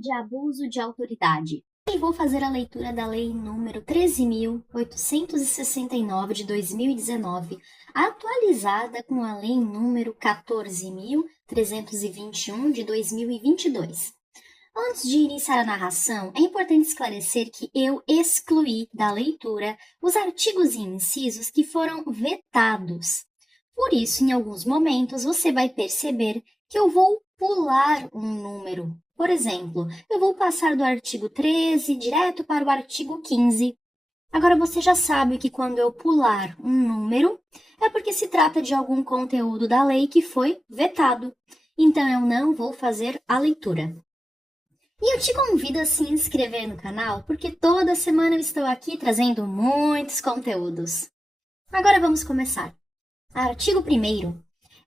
crime de abuso de autoridade. E vou fazer a leitura da Lei número 13.869 de 2019, atualizada com a Lei número 14.321 de 2022. Antes de iniciar a narração, é importante esclarecer que eu excluí da leitura os artigos e incisos que foram vetados. Por isso, em alguns momentos, você vai perceber que eu vou pular um número. Por exemplo, eu vou passar do artigo 13 direto para o artigo 15. Agora você já sabe que quando eu pular um número, é porque se trata de algum conteúdo da lei que foi vetado. Então eu não vou fazer a leitura. E eu te convido a se inscrever no canal, porque toda semana eu estou aqui trazendo muitos conteúdos. Agora vamos começar. Artigo 1º.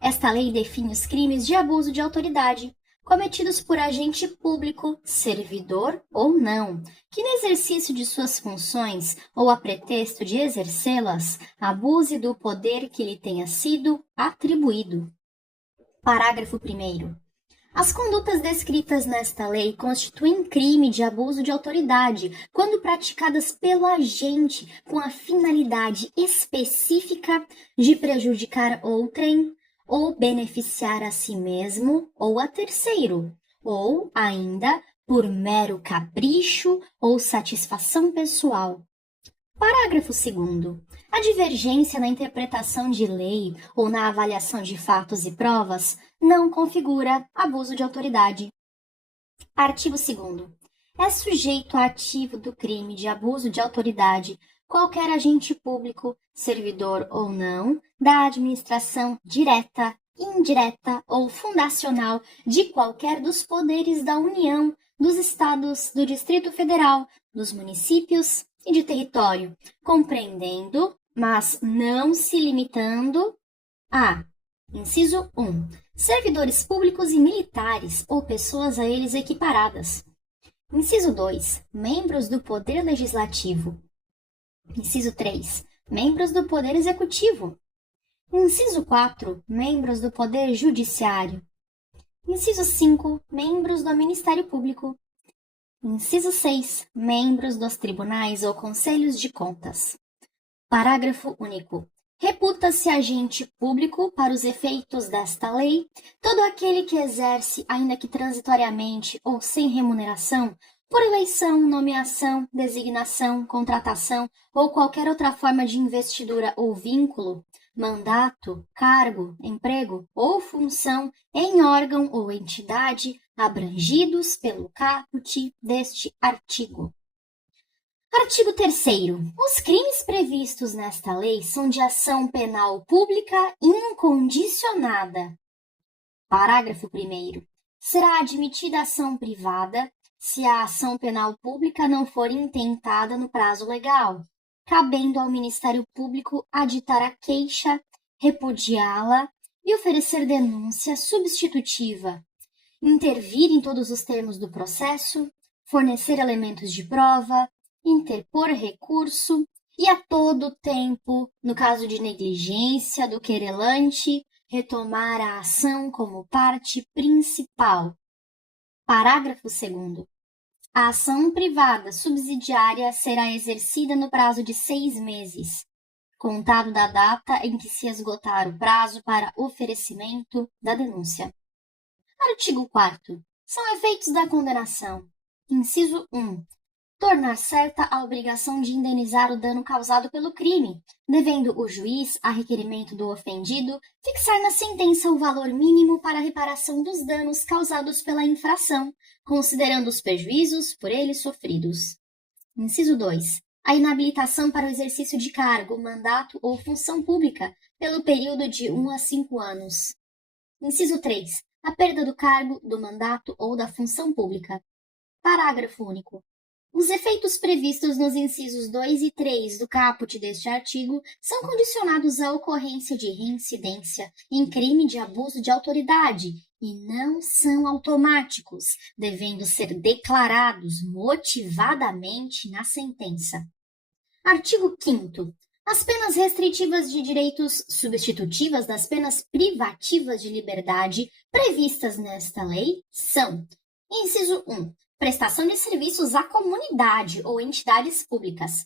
Esta lei define os crimes de abuso de autoridade cometidos por agente público, servidor ou não, que no exercício de suas funções ou a pretexto de exercê-las, abuse do poder que lhe tenha sido atribuído. Parágrafo 1º. As condutas descritas nesta lei constituem crime de abuso de autoridade quando praticadas pelo agente com a finalidade específica de prejudicar outrem ou beneficiar a si mesmo ou a terceiro, ou ainda por mero capricho ou satisfação pessoal. Parágrafo 2º. A divergência na interpretação de lei ou na avaliação de fatos e provas não configura abuso de autoridade. Artigo 2º. É sujeito ativo do crime de abuso de autoridade qualquer agente público, servidor ou não, da administração direta, indireta ou fundacional de qualquer dos poderes da União, dos Estados, do Distrito Federal, dos municípios e de território, compreendendo, mas não se limitando a: inciso 1. Servidores públicos e militares ou pessoas a eles equiparadas. Inciso 2. Membros do Poder Legislativo. Inciso 3. Membros do Poder Executivo. Inciso 4. Membros do Poder Judiciário. Inciso 5. Membros do Ministério Público. Inciso 6. Membros dos tribunais ou conselhos de contas. Parágrafo único. Reputa-se agente público, para os efeitos desta lei, todo aquele que exerce, ainda que transitoriamente ou sem remuneração, por eleição, nomeação, designação, contratação ou qualquer outra forma de investidura ou vínculo, mandato, cargo, emprego ou função em órgão ou entidade abrangidos pelo caput deste artigo. Artigo 3º. Os crimes previstos nesta lei são de ação penal pública incondicionada. Parágrafo 1º. Será admitida ação privada se a ação penal pública não for intentada no prazo legal, cabendo ao Ministério Público aditar a queixa, repudiá-la e oferecer denúncia substitutiva, intervir em todos os termos do processo, fornecer elementos de prova, interpor recurso e a todo tempo, no caso de negligência do querelante, retomar a ação como parte principal. Parágrafo 2º. A ação privada subsidiária será exercida no prazo de 6 meses, contado da data em que se esgotar o prazo para oferecimento da denúncia. Artigo 4º. São efeitos da condenação. Inciso 1. Tornar certa a obrigação de indenizar o dano causado pelo crime, devendo o juiz, a requerimento do ofendido, fixar na sentença o valor mínimo para a reparação dos danos causados pela infração, considerando os prejuízos por ele sofridos. Inciso 2. A inabilitação para o exercício de cargo, mandato ou função pública, pelo período de 1 a 5 anos. Inciso 3. A perda do cargo, do mandato ou da função pública. Parágrafo único. Os efeitos previstos nos incisos 2 e 3 do caput deste artigo são condicionados à ocorrência de reincidência em crime de abuso de autoridade e não são automáticos, devendo ser declarados motivadamente na sentença. Artigo 5º. As penas restritivas de direitos substitutivas das penas privativas de liberdade previstas nesta lei são: inciso 1. Prestação de serviços à comunidade ou entidades públicas.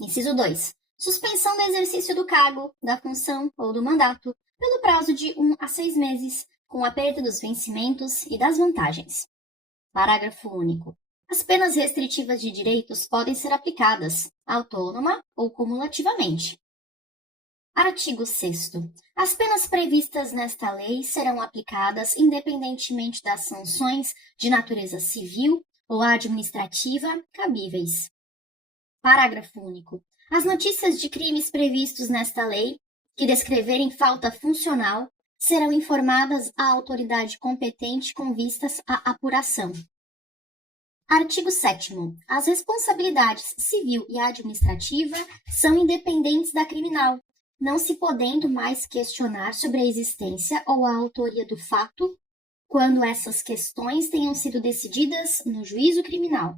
Inciso 2. Suspensão do exercício do cargo, da função ou do mandato pelo prazo de 1 a 6 meses, com a perda dos vencimentos e das vantagens. Parágrafo único. As penas restritivas de direitos podem ser aplicadas, autônoma ou cumulativamente. Artigo 6º. As penas previstas nesta lei serão aplicadas independentemente das sanções de natureza civil ou administrativa cabíveis. Parágrafo único. As notícias de crimes previstos nesta lei, que descreverem falta funcional, serão informadas à autoridade competente com vistas à apuração. Artigo 7º. As responsabilidades civil e administrativa são independentes da criminal, não se podendo mais questionar sobre a existência ou a autoria do fato, quando essas questões tenham sido decididas no juízo criminal.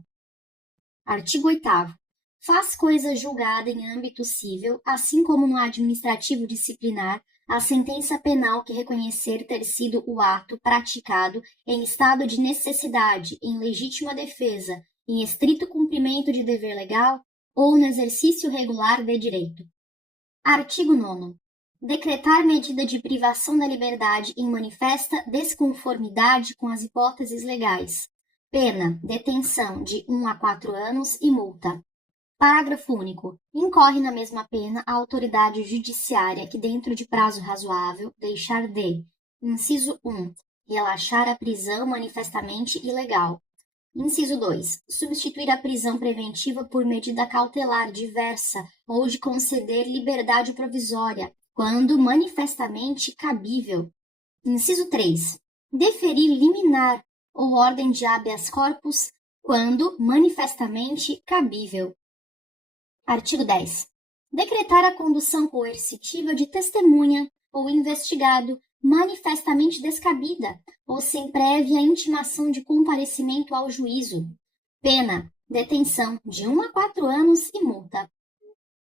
Artigo 8º. Faz coisa julgada em âmbito civil, assim como no administrativo disciplinar, a sentença penal que reconhecer ter sido o ato praticado em estado de necessidade, em legítima defesa, em estrito cumprimento de dever legal ou no exercício regular de direito. Artigo 9º. Decretar medida de privação da liberdade em manifesta desconformidade com as hipóteses legais. Pena, detenção de 1 a 4 anos e multa. Parágrafo único. Incorre na mesma pena a autoridade judiciária que, dentro de prazo razoável, deixar de: inciso 1. Relaxar a prisão manifestamente ilegal. Inciso 2. Substituir a prisão preventiva por medida cautelar diversa ou de conceder liberdade provisória, quando manifestamente cabível. Inciso 3. Deferir liminar ou ordem de habeas corpus, quando manifestamente cabível. Artigo 10. Decretar a condução coercitiva de testemunha ou investigado manifestamente descabida ou sem prévia intimação de comparecimento ao juízo. Pena, detenção de 1 a 4 anos e multa.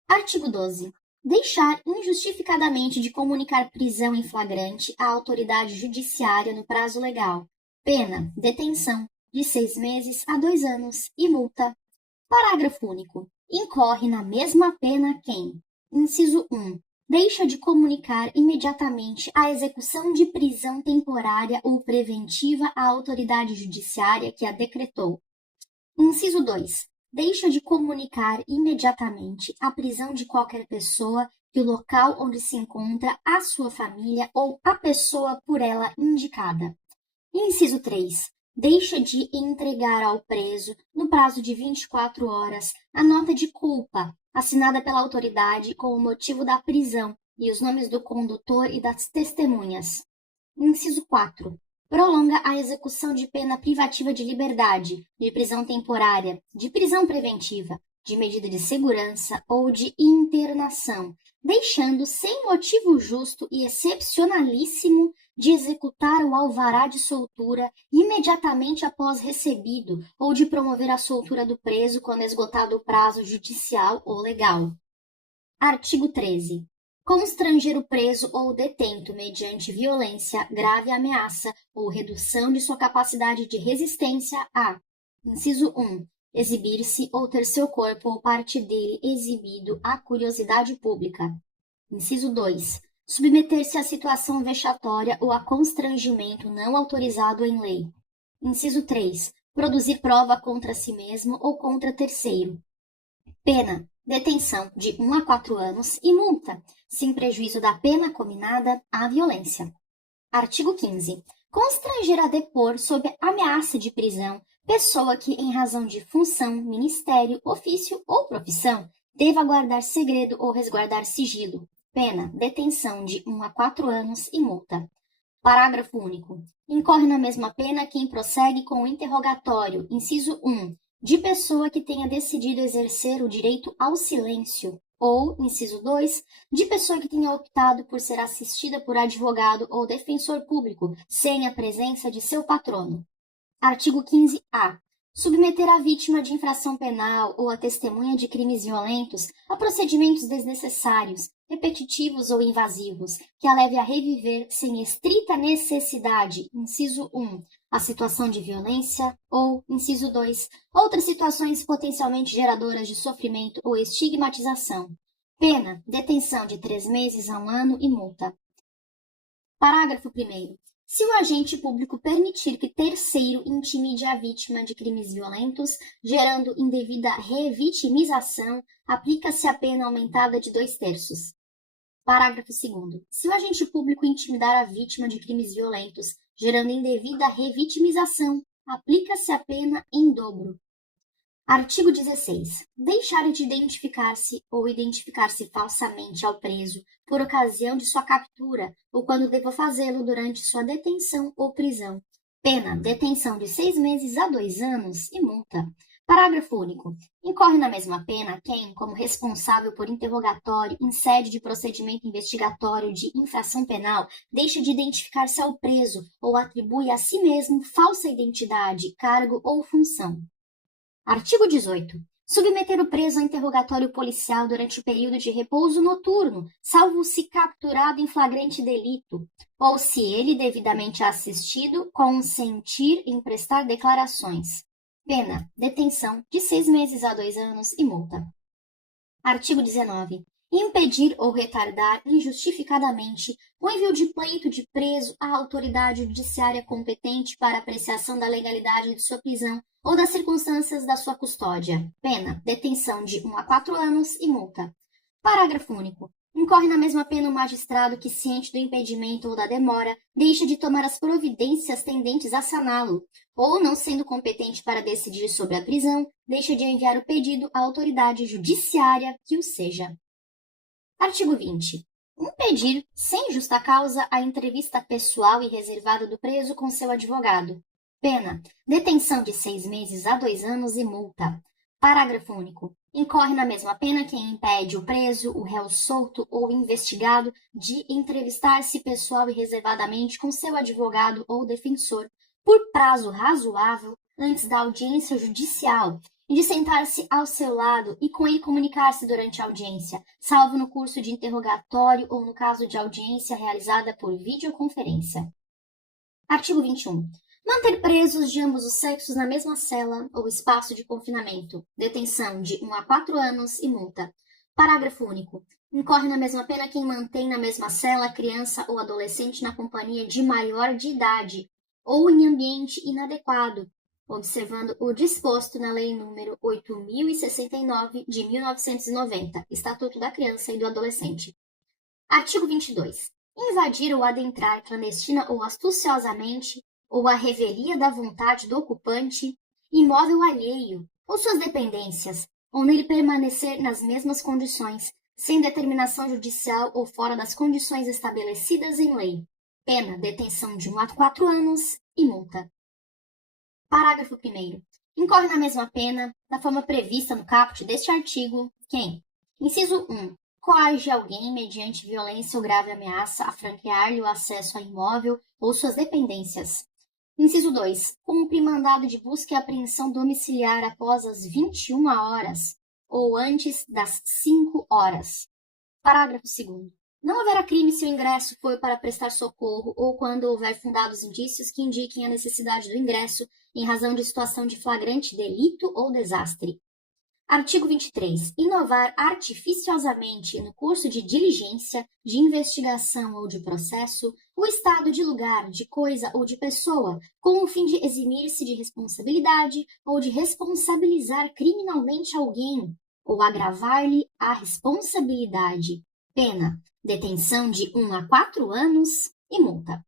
Artigo 12. Deixar injustificadamente de comunicar prisão em flagrante à autoridade judiciária no prazo legal. Pena, detenção de 6 meses a 2 anos e multa. Parágrafo único. Incorre na mesma pena quem: inciso 1. Deixa de comunicar imediatamente a execução de prisão temporária ou preventiva à autoridade judiciária que a decretou. Inciso 2. Deixa de comunicar imediatamente a prisão de qualquer pessoa que o local onde se encontra a sua família ou a pessoa por ela indicada. Inciso 3. Deixa de entregar ao preso, no prazo de 24 horas, a nota de culpa, assinada pela autoridade com o motivo da prisão e os nomes do condutor e das testemunhas. Inciso 4. Prolonga a execução de pena privativa de liberdade, de prisão temporária, de prisão preventiva, de medida de segurança ou de internação, deixando sem motivo justo e excepcionalíssimo de executar o alvará de soltura imediatamente após recebido ou de promover a soltura do preso quando esgotado o prazo judicial ou legal. Artigo 13. Constranger o preso ou detento mediante violência, grave ameaça ou redução de sua capacidade de resistência a: inciso 1. Exibir-se ou ter seu corpo ou parte dele exibido à curiosidade pública. Inciso 2. Submeter-se a situação vexatória ou a constrangimento não autorizado em lei. Inciso 3. Produzir prova contra si mesmo ou contra terceiro. Pena: detenção de 1 a 4 anos e multa, sem prejuízo da pena cominada à violência. Artigo 15. Constranger a depor sob ameaça de prisão pessoa que, em razão de função, ministério, ofício ou profissão, deva guardar segredo ou resguardar sigilo. Pena: detenção de 1 a 4 anos e multa. Parágrafo único. Incorre na mesma pena quem prossegue com o interrogatório, inciso 1, de pessoa que tenha decidido exercer o direito ao silêncio, ou, inciso 2, de pessoa que tenha optado por ser assistida por advogado ou defensor público, sem a presença de seu patrono. Artigo 15-A. Submeter a vítima de infração penal ou a testemunha de crimes violentos a procedimentos desnecessários, repetitivos ou invasivos, que a leve a reviver sem estrita necessidade, inciso 1, a situação de violência, ou, inciso 2, outras situações potencialmente geradoras de sofrimento ou estigmatização. Pena, detenção de 3 meses a 1 ano e multa. Parágrafo 1º. Se o agente público permitir que terceiro intimide a vítima de crimes violentos, gerando indevida revitimização, aplica-se a pena aumentada de 2/3. Parágrafo 2º. Se o agente público intimidar a vítima de crimes violentos, gerando indevida revitimização, aplica-se a pena em dobro. Artigo 16. Deixar de identificar-se ou identificar-se falsamente ao preso por ocasião de sua captura ou quando deva fazê-lo durante sua detenção ou prisão. Pena, detenção de 6 meses a 2 anos e multa. Parágrafo único. Incorre na mesma pena quem, como responsável por interrogatório em sede de procedimento investigatório de infração penal, deixa de identificar-se ao preso ou atribui a si mesmo falsa identidade, cargo ou função. Artigo 18. Submeter o preso a interrogatório policial durante o período de repouso noturno, salvo se capturado em flagrante delito, ou se ele, devidamente assistido, consentir em prestar declarações. Pena, detenção de 6 meses a 2 anos e multa. Artigo 19. Impedir ou retardar injustificadamente o envio de pleito de preso à autoridade judiciária competente para apreciação da legalidade de sua prisão ou das circunstâncias da sua custódia. Pena, detenção de 1 a 4 anos e multa. Parágrafo único. Incorre na mesma pena o magistrado que, ciente do impedimento ou da demora, deixa de tomar as providências tendentes a saná-lo, ou, não sendo competente para decidir sobre a prisão, deixa de enviar o pedido à autoridade judiciária que o seja. Artigo 20. Impedir, sem justa causa, a entrevista pessoal e reservada do preso com seu advogado. Pena, detenção de 6 meses a 2 anos e multa. Parágrafo único. Incorre na mesma pena quem impede o preso, o réu solto ou investigado de entrevistar-se pessoal e reservadamente com seu advogado ou defensor por prazo razoável antes da audiência judicial e de sentar-se ao seu lado e com ele comunicar-se durante a audiência, salvo no curso de interrogatório ou no caso de audiência realizada por videoconferência. Artigo 21. Manter presos de ambos os sexos na mesma cela ou espaço de confinamento. Detenção de 1 a 4 anos e multa. Parágrafo único. Incorre na mesma pena quem mantém na mesma cela criança ou adolescente na companhia de maior de idade ou em ambiente inadequado, observando o disposto na Lei nº 8.069 de 1990, Estatuto da Criança e do Adolescente. Artigo 22. Invadir ou adentrar clandestina ou astuciosamente ou a revelia da vontade do ocupante, imóvel alheio, ou suas dependências, ou nele permanecer nas mesmas condições, sem determinação judicial ou fora das condições estabelecidas em lei. Pena, detenção de 1 a 4 anos e multa. Parágrafo 1º. Incorre na mesma pena, da forma prevista no caput deste artigo, quem, inciso 1, coage alguém mediante violência ou grave ameaça a franquear-lhe o acesso a imóvel ou suas dependências. Inciso 2. Cumpre mandado de busca e apreensão domiciliar após as 21 horas ou antes das 5 horas. Parágrafo 2º. Não haverá crime se o ingresso for para prestar socorro ou quando houver fundados indícios que indiquem a necessidade do ingresso em razão de situação de flagrante delito ou desastre. Artigo 23. Inovar artificiosamente no curso de diligência, de investigação ou de processo, o estado de lugar, de coisa ou de pessoa, com o fim de eximir-se de responsabilidade ou de responsabilizar criminalmente alguém, ou agravar-lhe a responsabilidade. Pena, detenção de 1 a 4 anos e multa.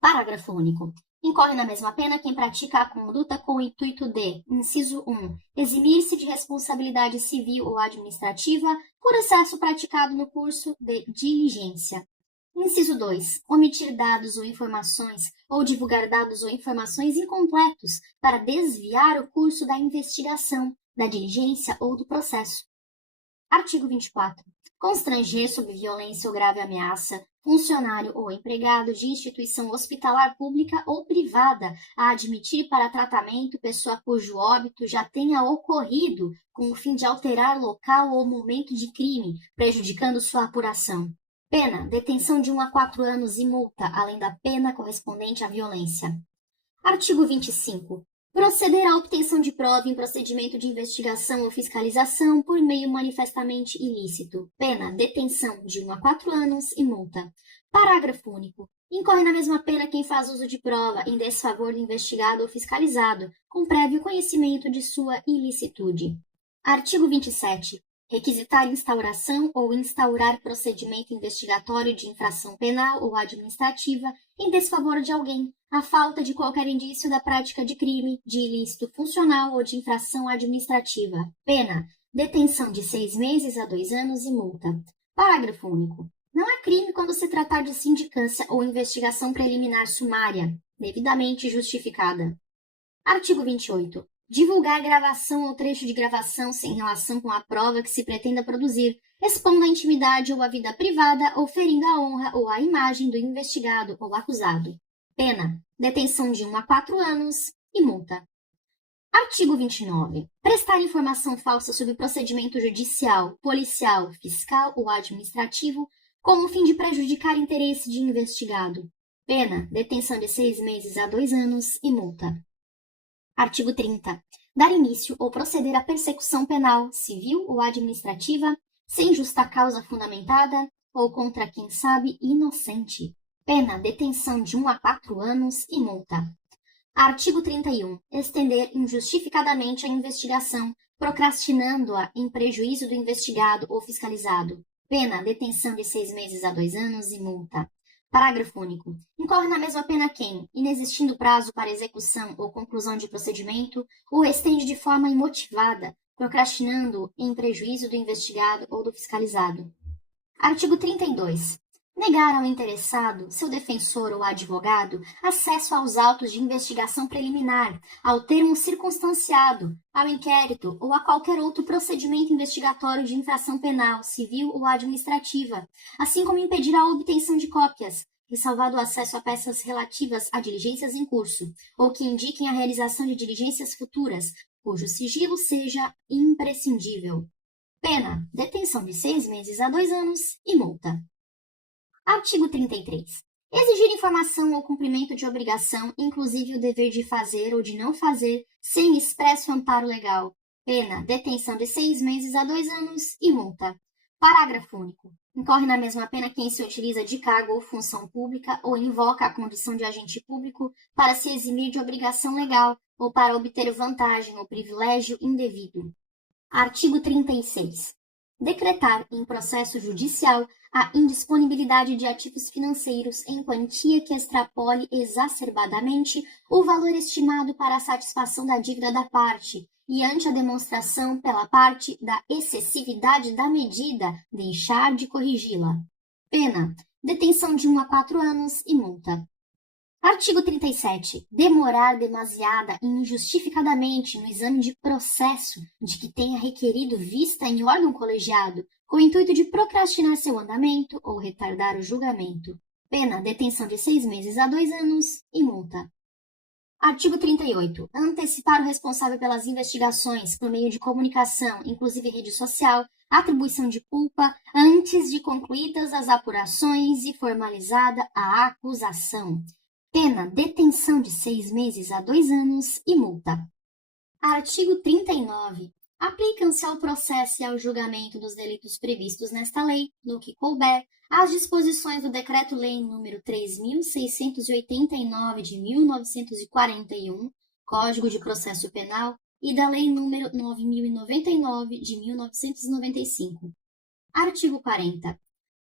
Parágrafo único. Incorre na mesma pena quem pratica a conduta com o intuito de, inciso 1, eximir-se de responsabilidade civil ou administrativa por excesso praticado no curso de diligência. Inciso 2, omitir dados ou informações ou divulgar dados ou informações incompletos para desviar o curso da investigação, da diligência ou do processo. Artigo 24. Constranger sob violência ou grave ameaça funcionário ou empregado de instituição hospitalar pública ou privada a admitir para tratamento pessoa cujo óbito já tenha ocorrido com o fim de alterar local ou momento de crime, prejudicando sua apuração. Pena, detenção de 1 a 4 anos e multa, além da pena correspondente à violência. Artigo 25. Proceder à obtenção de prova em procedimento de investigação ou fiscalização por meio manifestamente ilícito. Pena, detenção de 1 a 4 anos e multa. Parágrafo único. Incorre na mesma pena quem faz uso de prova em desfavor do investigado ou fiscalizado, com prévio conhecimento de sua ilicitude. Artigo 27. Requisitar instauração ou instaurar procedimento investigatório de infração penal ou administrativa em desfavor de alguém, à falta de qualquer indício da prática de crime, de ilícito funcional ou de infração administrativa. Pena, detenção de 6 meses a 2 anos e multa. Parágrafo único. Não é crime quando se tratar de sindicância ou investigação preliminar sumária, devidamente justificada. Artigo 28. Divulgar gravação ou trecho de gravação sem relação com a prova que se pretenda produzir, expondo a intimidade ou a vida privada ou ferindo a honra ou a imagem do investigado ou acusado. Pena, detenção de 1 a 4 anos e multa. Artigo 29. Prestar informação falsa sobre procedimento judicial, policial, fiscal ou administrativo com o fim de prejudicar interesse de investigado. Pena, detenção de 6 meses a 2 anos e multa. Artigo 30. Dar início ou proceder à persecução penal, civil ou administrativa, sem justa causa fundamentada ou contra quem sabe inocente. Pena, detenção de 1 a 4 anos e multa. Artigo 31. Estender injustificadamente a investigação, procrastinando-a em prejuízo do investigado ou fiscalizado. Pena, detenção de 6 meses a 2 anos e multa. Parágrafo único. Incorre na mesma pena quem, inexistindo prazo para execução ou conclusão de procedimento, o estende de forma imotivada, procrastinando em prejuízo do investigado ou do fiscalizado. Artigo 32. Negar ao interessado, seu defensor ou advogado, acesso aos autos de investigação preliminar, ao termo circunstanciado, ao inquérito ou a qualquer outro procedimento investigatório de infração penal, civil ou administrativa, assim como impedir a obtenção de cópias, ressalvado o acesso a peças relativas a diligências em curso, ou que indiquem a realização de diligências futuras, cujo sigilo seja imprescindível. Pena, detenção de 6 meses a 2 anos e multa. Artigo 33. Exigir informação ou cumprimento de obrigação, inclusive o dever de fazer ou de não fazer, sem expresso amparo legal. Pena, detenção de 6 meses a 2 anos e multa. Parágrafo único. Incorre na mesma pena quem se utiliza de cargo ou função pública ou invoca a condição de agente público para se eximir de obrigação legal ou para obter vantagem ou privilégio indevido. Artigo 36. Decretar em processo judicial a indisponibilidade de ativos financeiros em quantia que extrapole exacerbadamente o valor estimado para a satisfação da dívida da parte e, ante a demonstração pela parte da excessividade da medida, deixar de corrigi-la. Pena, detenção de 1 a 4 anos e multa. Artigo 37. Demorar demasiada e injustificadamente no exame de processo de que tenha requerido vista em órgão colegiado, com o intuito de procrastinar seu andamento ou retardar o julgamento. Pena, detenção de 6 meses a 2 anos e multa. Artigo 38. Antecipar o responsável pelas investigações por meio de comunicação, inclusive rede social, atribuição de culpa, antes de concluídas as apurações e formalizada a acusação. Pena, detenção de 6 meses a 2 anos e multa. Artigo 39. Aplicam-se ao processo e ao julgamento dos delitos previstos nesta lei, no que couber, as disposições do Decreto-Lei nº 3.689 de 1941, Código de Processo Penal, e da Lei nº 9.099 de 1995. Artigo 40.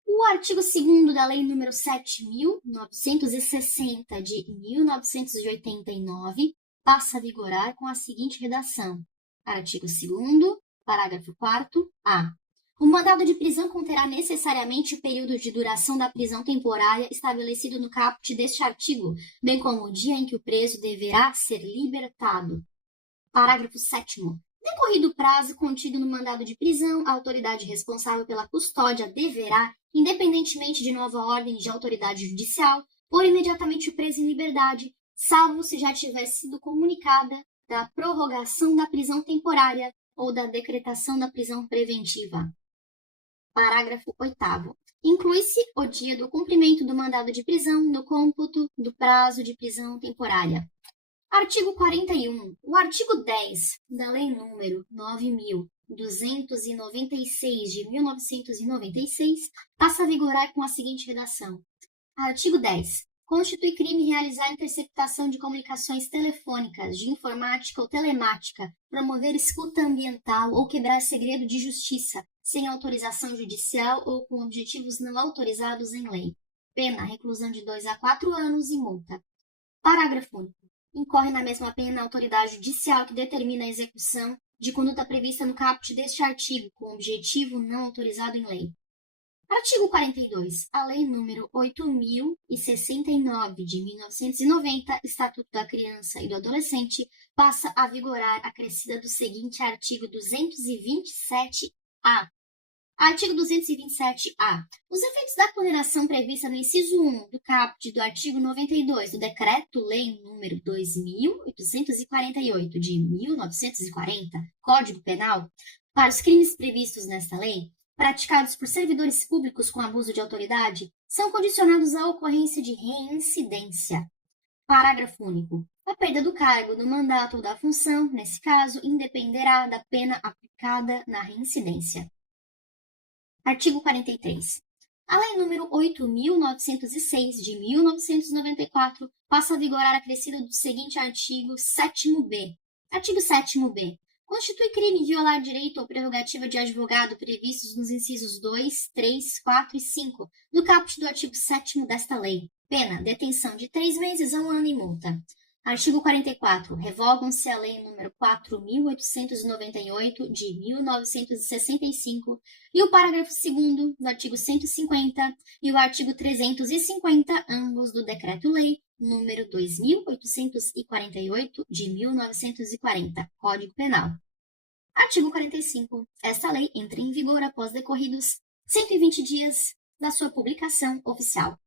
O artigo 2º da Lei nº 7.960 de 1989 passa a vigorar com a seguinte redação. Artigo 2º, parágrafo 4º, a. O mandado de prisão conterá necessariamente o período de duração da prisão temporária estabelecido no caput deste artigo, bem como o dia em que o preso deverá ser libertado. Parágrafo 7º. Decorrido o prazo contido no mandado de prisão, a autoridade responsável pela custódia deverá, independentemente de nova ordem de autoridade judicial, pôr imediatamente o preso em liberdade, salvo se já tiver sido comunicada da prorrogação da prisão temporária ou da decretação da prisão preventiva. Parágrafo 8º. Inclui-se o dia do cumprimento do mandado de prisão no cômputo do prazo de prisão temporária. Artigo 41. O artigo 10 da Lei nº 9.296 de 1996 passa a vigorar com a seguinte redação. Artigo 10. Constitui crime realizar a interceptação de comunicações telefônicas, de informática ou telemática, promover escuta ambiental ou quebrar segredo de justiça, sem autorização judicial ou com objetivos não autorizados em lei. Pena, reclusão de 2 a 4 anos e multa. Parágrafo único. Incorre na mesma pena a autoridade judicial que determina a execução de conduta prevista no caput deste artigo, com objetivo não autorizado em lei. Artigo 42. A Lei nº 8.069 de 1990, Estatuto da Criança e do Adolescente, passa a vigorar acrescida do seguinte artigo 227-A. Artigo 227-A. Os efeitos da condenação prevista no inciso 1 do caput do artigo 92 do Decreto-Lei nº 2.848 de 1940, Código Penal, para os crimes previstos nesta lei, praticados por servidores públicos com abuso de autoridade, são condicionados à ocorrência de reincidência. Parágrafo único. A perda do cargo, do mandato ou da função, nesse caso, independerá da pena aplicada na reincidência. Artigo 43. A Lei nº 8.906 de 1994 passa a vigorar acrescida do seguinte artigo 7º-B. Artigo 7º-B. Constitui crime violar direito ou prerrogativa de advogado previstos nos incisos 2, 3, 4 e 5 do caput do artigo 7º desta lei. Pena, detenção de 3 meses a 1 ano e multa. Artigo 44. Revogam-se a Lei nº 4.898 de 1965 e o parágrafo 2º do artigo 150 e o artigo 350, ambos do Decreto-Lei número 2.848 de 1940, Código Penal. Artigo 45. Esta lei entra em vigor após decorridos 120 dias da sua publicação oficial.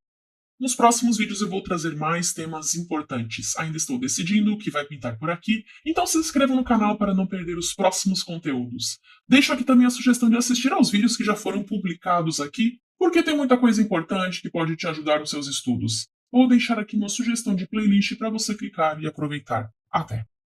Nos próximos vídeos eu vou trazer mais temas importantes. Ainda estou decidindo o que vai pintar por aqui, então se inscreva no canal para não perder os próximos conteúdos. Deixo aqui também a sugestão de assistir aos vídeos que já foram publicados aqui, porque tem muita coisa importante que pode te ajudar nos seus estudos. Vou deixar aqui uma sugestão de playlist para você clicar e aproveitar. Até!